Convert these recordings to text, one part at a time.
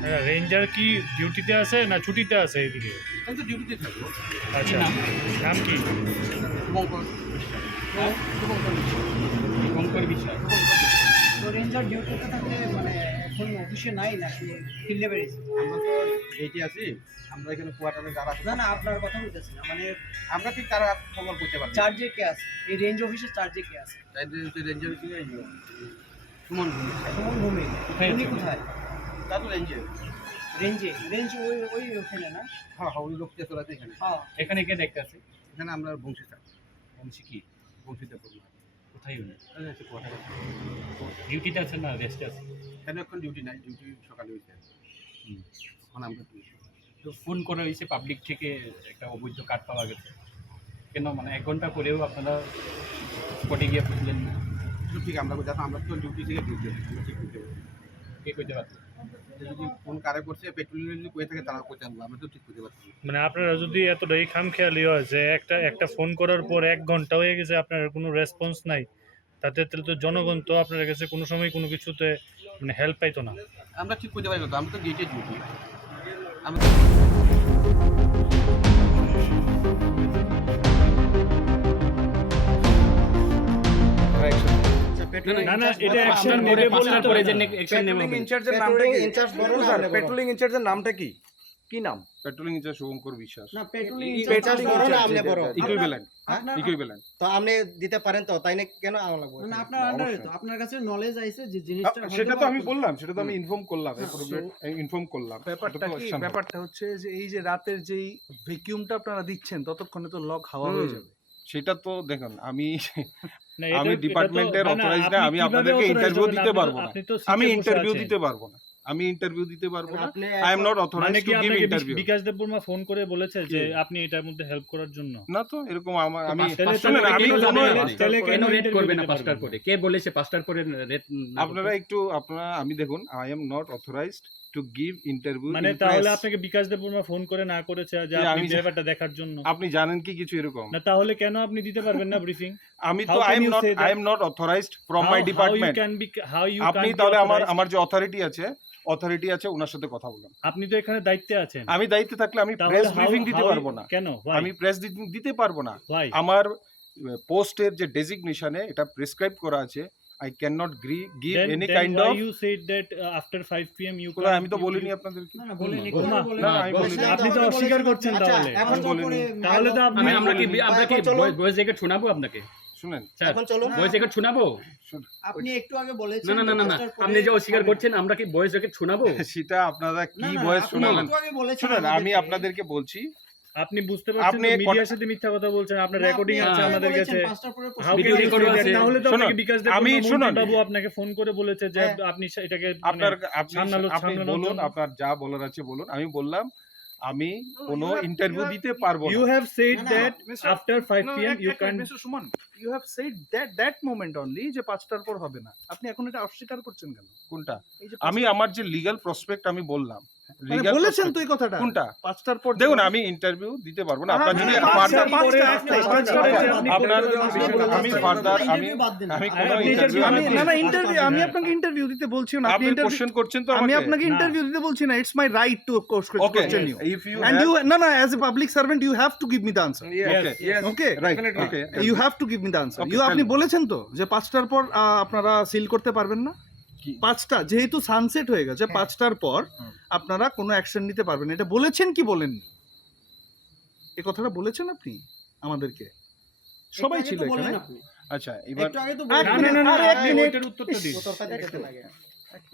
হ্যাঁ, রেঞ্জার কি ডিউটিতে আছে না ছুটিতে আছে এইদিকে? আমি তো ডিউটিতে থাকবো। আচ্ছা, নাম কি? শুভঙ্কর হ্যাঁ? শুভঙ্কর বিশ্বাস। তো রেঞ্জার ডিউটিতে থাকলে মানে এখন অফিসে নাই নাকি ফিল্ডে বেরিয়েছে? আমরা তো এইটি আছি, আমরা এখানে কোয়ার্টারে যারা আছে, না না, আপনার কথা বলতেছি না, মানে আমরা ঠিক তারা খবর করতে পারি। চার্জে কে আছে? এই রেঞ্জ অফিসের চার্জে কে আছে? রেঞ্জের কি সুমন ভূমি, সুমন ভূমি। কোথায় উনি আছে? কোথায়? তা তো রেঞ্জের। রেঞ্জে, রেঞ্জ ওই ওই ওখানে না? হ্যাঁ হ্যাঁ, ওই লোককে চলাতে এখানে। হ্যাঁ। এখানে কে দেখতে আছে? এখানে আমরা বংশী থাকি, বংশী কি? বংশীতে পড়লাম। কোথায় উনি? কোয়ার্টারে ডিউটিতে আছেন না রেস্টে আছে? এখানে এখন ডিউটি নাই, ডিউটি সকালে হয়েছে। এখন আমরা তো ফোন করে হয়েছে পাবলিক থেকে একটা অবৈধ কার্ড পাওয়া গেছে, কেন মানে 1 ঘন্টা পরেও আপনারা স্পটে গিয়ে বুঝলেন না? ঠিক আমরা যাতে আমরা তো ডিউটি থেকে ডিউটি আমরা ঠিক করতে পারি। কে করতে পারছেন? যদি ফোন কারে করছে পেট্রোল যদি কয়ে থাকে তারা করতে পারবো, আমরা তো ঠিক করতে পারছি না। মানে আপনারা যদি এতটাই খামখেয়ালি হয় যে একটা ফোন করার পর 1 ঘন্টা হয়ে গেছে আপনার কোনো রেসপন্স নাই, তাতে তো জনগণ তো আপনার কাছে কোনো সময় কোনো কিছুতে মানে হেল্প পাইতো না। আমরা ঠিক করতে পারি না তো, আমরা তো গেটে ডিউটি। আমরা না না, এটা অ্যাকশন নেবে বলে তো করে যে না। অ্যাকশন নেওয়া হবে। ইনচার্জের নামটা কি? ইনচার্জ বড় না, স্যার আপনি বড়? পেট্রোলিং ইনচার্জের নামটা কি? কি নাম? পেট্রোলিং ইনচার্জ শুভঙ্কর বিশ্বাস। না, পেট্রোলিং পেট্রোলিং ইনচার্জ বড় না, আপনি ইনচার্জ বড়? ইকুইভ্যালেন্ট, আপনার ইকুইভ্যালেন্ট। তো আপনি দিতে পারেন তো, তাই না? কেন আমার লাগবে? না, আপনার আন্ডারে তো, আপনার কাছে নলেজ আইছে যে জিনিসটা সেটা তো আমি হয়তো বা- বললাম, সেটা তো আমি ইনফর্ম করলাম, ইনফর্ম করলাম। ব্যাপারটা এটা তো কি? action হবে। ব্যাপারটা হচ্ছে যে এই যে রাতের যেই ভ্যাকিউমটা আপনারা দিচ্ছেন ততক্ষণে তো লক হাওয়া হয়ে যাবে। সেটা তো দেখুন, আমি না, এটা- আমি এটা তো- ডিপার্টমেন্টের না, না, অথরাইজড না, আপনি আমি কিভাবে আপনাদেরকে authorized ইন্টারভিউ হবেন? দিতে পারবো না। আপনি তো আমি সিটে বসে ইন্টারভিউ আছেন। দিতে পারবো না, আমি ইন্টারভিউ দিতে পারবো না। আপনি আই এম নট মানে অথরাইজড কি টু গিভ আপনাকে ইন্টারভিউ। বিকাশ দেববর্মা ফোন করে বলেছে যে আপনি এটার মধ্যে হেল্প করার জন্য? না তো এরকম আমি তাহলে- শুনুন, তাহলে আমি কেন কোনো যাবেন? তাহলে কেন কেন রেট interview করবে না দিতে 5টার পারবেন? পরে? কে বলেছে 5টার পরে রেট? আপনারা একটু আমি দেখুন, I am not authorised to give interview. মানে তাহলে আপনাকে বিকাশ দেববর্মা ফোন করে না করেছে যে যে আপনি আমি- ব্যাপারটা দেখার জন্য? আপনি জানেন কি কিছু এরকম? না, তাহলে কেন আপনি দিতে পারবেন না ব্রিফিং? আমি How তো can you say that? I am not authorised from my department. আপনি তাহলে আমার যে অথরিটি আছে ওনার সাথে কথা বলুন। আপনি তো এখানে দায়িত্বে আছেন, আমি দায়িত্বে থাকলে আমি তাহলে প্রেস how- ব্রিফিং দিতে how- পারবো না। কেন? আমি প্রেস দিতে পারবো না। Why? আমার পোস্টের যে ডেজিগনেশনে এটা প্রেসক্রাইব করা আছে, I can not give any kind why of. you said that after 5 p.m. you আমি তো বলিনি আপনাদেরকে। না না, বলেনি, বলুন। কোনো বলেনি। না, আমি বলিনি। আপনি তো অস্বীকার করছেন আচ্ছা, তাহলে। এখন আমি তো বলিনি। পরে তাহলে তো আপনি- আমরা কি এখন চলো। ভয়েস জ্যাকেট শোনাবো আপনাকে? শুনেন, স্যার এখন চলো। ভয়েস জ্যাকেট শোনাবো? আপনি একটু আগে বলেছেন না না না না না, পাঁচটার পরে- আপনি যে অস্বীকার করছেন আমরা কি ভয়েস জ্যাকেট শোনাবো? সেটা আপনারা না, কি না, ভয়েস আপনি শোনালেন? একটু আগে বলেছেন শুনেন, আমি আমাদেরকে। আপনাদেরকে বলছি, আপনি বুঝতে পারছেন আপনি মিডিয়ার সাথে মিথ্যা কথা বলছেন, আপনার না, রেকর্ডিং আপনি আছে আগে আমাদের বলেছেন কাছে। পাঁচটার পরে How video can you record say that? আছে। তাহলে তো শুনুন, আপনাকে বিকাশ আমি শুনুন। বাবু আপনাকে ফোন করে বলেছে যে হ্যাঁ। আপনি এটাকে আপনার মানে আপনি সামলানোর বলুন, জন্য। আপনার যা বলার আছে বলুন। আমি বললাম আমি কোনো ইন্টারভিউ দিতে পারবো You না। have said না, না, that Mr. after 5 No, p.m. you can. Mr. Suman, you have said that moment only যে 5টার পর হবে না। আপনি এখন এটা অস্বীকার করছেন কেন? কোনটা? এই যে আমি আমার যে লিগ্যাল প্রসপেক্ট আমি বললাম, মানে লিগ্যাল বলেছেন তো এই কথাটা? কোনটা? 5টার পর দেখুন, আমি ইন্টারভিউ দিতে পারবো না। আপনার যদি হ্যাঁ, ফার্দার পাঁচটার পরে আপনার আমি ফার্দার ইন্টারভিউ বাদ দেন। আমি কোনো আপনি ইন্টারভিউ interview- আমি না না ইন্টারভিউ আমি আপনাকে ইন্টারভিউ দিতে বলছি না। আপনি আপনি ইন্টারভিউ কোশ্চেন করছেন তো আমি আমাকে। আপনাকে না। ইন্টারভিউ দিতে বলছি না। It's my right to okay, question you. If you And you, no, no, as a public servant, you have to give me the answer. Yes. Okay? Right, okay, You have to give me the answer. Okay, You, tell আপনি me. বলেছেন তো যে 5টার পর আপনারা seal করতে পারবেন না? কি? 5টা যেহেতু সানসেট হয়ে গেছে, 5টার পর আপনারা কোনো অ্যাকশন নিতে পারবেন না। এটা বলেছেন কি বলেননি? এই কথাটা বলেছেন আপনি আমাদেরকে? সবাই একটু ছিল আগে তো এখানে। বললেন আপনি। আচ্ছা, এবার একটু আগে তো এক বললেন। মিনিট, আরে এক মিনিট। ওইটার উত্তরটা দিন। উত্তরটা দিতে লাগে।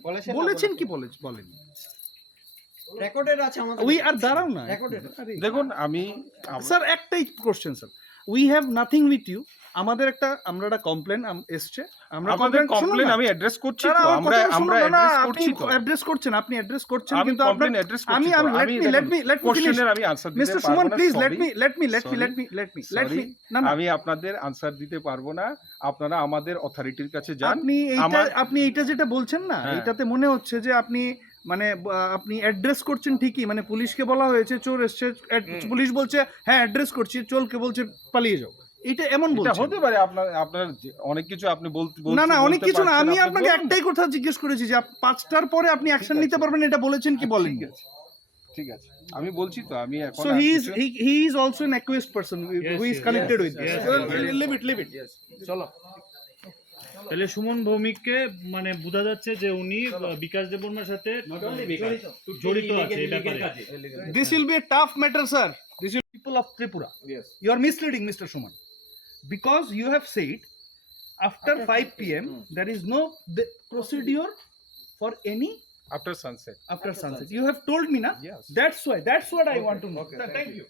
বলেছেন না, বলেছেন কি বলেন? রেকর্ডেড আছে আমাদের। উই আর দাঁড়াও না। Recorded. দেখুন, আমি স্যার একটাই question sir, we have nothing with you. আমরা একটা কমপ্লেন এসছে, আমরা আপনাদের শুনুন কমপ্লেন না। আমি অ্যাড্রেস করছি না, তো, আমার আমরা কথাটা আমরা শুনুন না, অ্যাড্রেস আপনি করছি তো। অ্যাড্রেস করছেন, আপনি অ্যাড্রেস করছেন, আমি কিন্তু কমপ্লেন অ্যাড্রেস করছি আমি তো। let me finish. কোশ্চেনের আমি আনসার দিতে Mr. পারবো Suman, না, please sorry. let me Sorry. না না আমি আপনাদের আনসার দিতে পারবো না। আপনারা আমাদের অথরিটির কাছে যান। আপনি এইটা যেটা বলছেন না, হ্যাঁ। এটাতে মনে হচ্ছে যে আপনি মানে আপনি অ্যাড্রেস করছেন ঠিকই, মানে পুলিশকে বলা হয়েছে চোর এসছে, পুলিশ বলছে হ্যাঁ অ্যাড্রেস করছি, চোরকে বলছে পালিয়ে যাও। এটা এমন এটা বলছেন হতে পারে আপনার আপনার অনেক কিছু আপনি না না অনেক কিছু না, আমি আপনি আপনাকে বলুন। একটাই কথা জিজ্ঞেস করেছি যে 5টার পরে আপনি অ্যাকশন নিতে পারবেন, এটা বলেছেন কি বলেন? ঠিক আছে, ঠিক আছে, আমি বলছি তো আমি এখন So আর he is কিছু- he is also an accused person who is yes, connected yes, with this. yes, Well, yes. leave it. চলো। তাহলে সুমন ভৌমিককে মানে বোঝা যাচ্ছে যে উনি বিকাশ দেববর্মার সাথে জড়িত আছে এই ব্যাপারে। This will be a tough matter, sir. This is people of Tripura. Yes. You are misleading, Mr. Suman, because you have said after 5 p.m. there is no procedure for any after sunset. after sunset. You have told me, na? Yes. That's what I want to know. Thank you.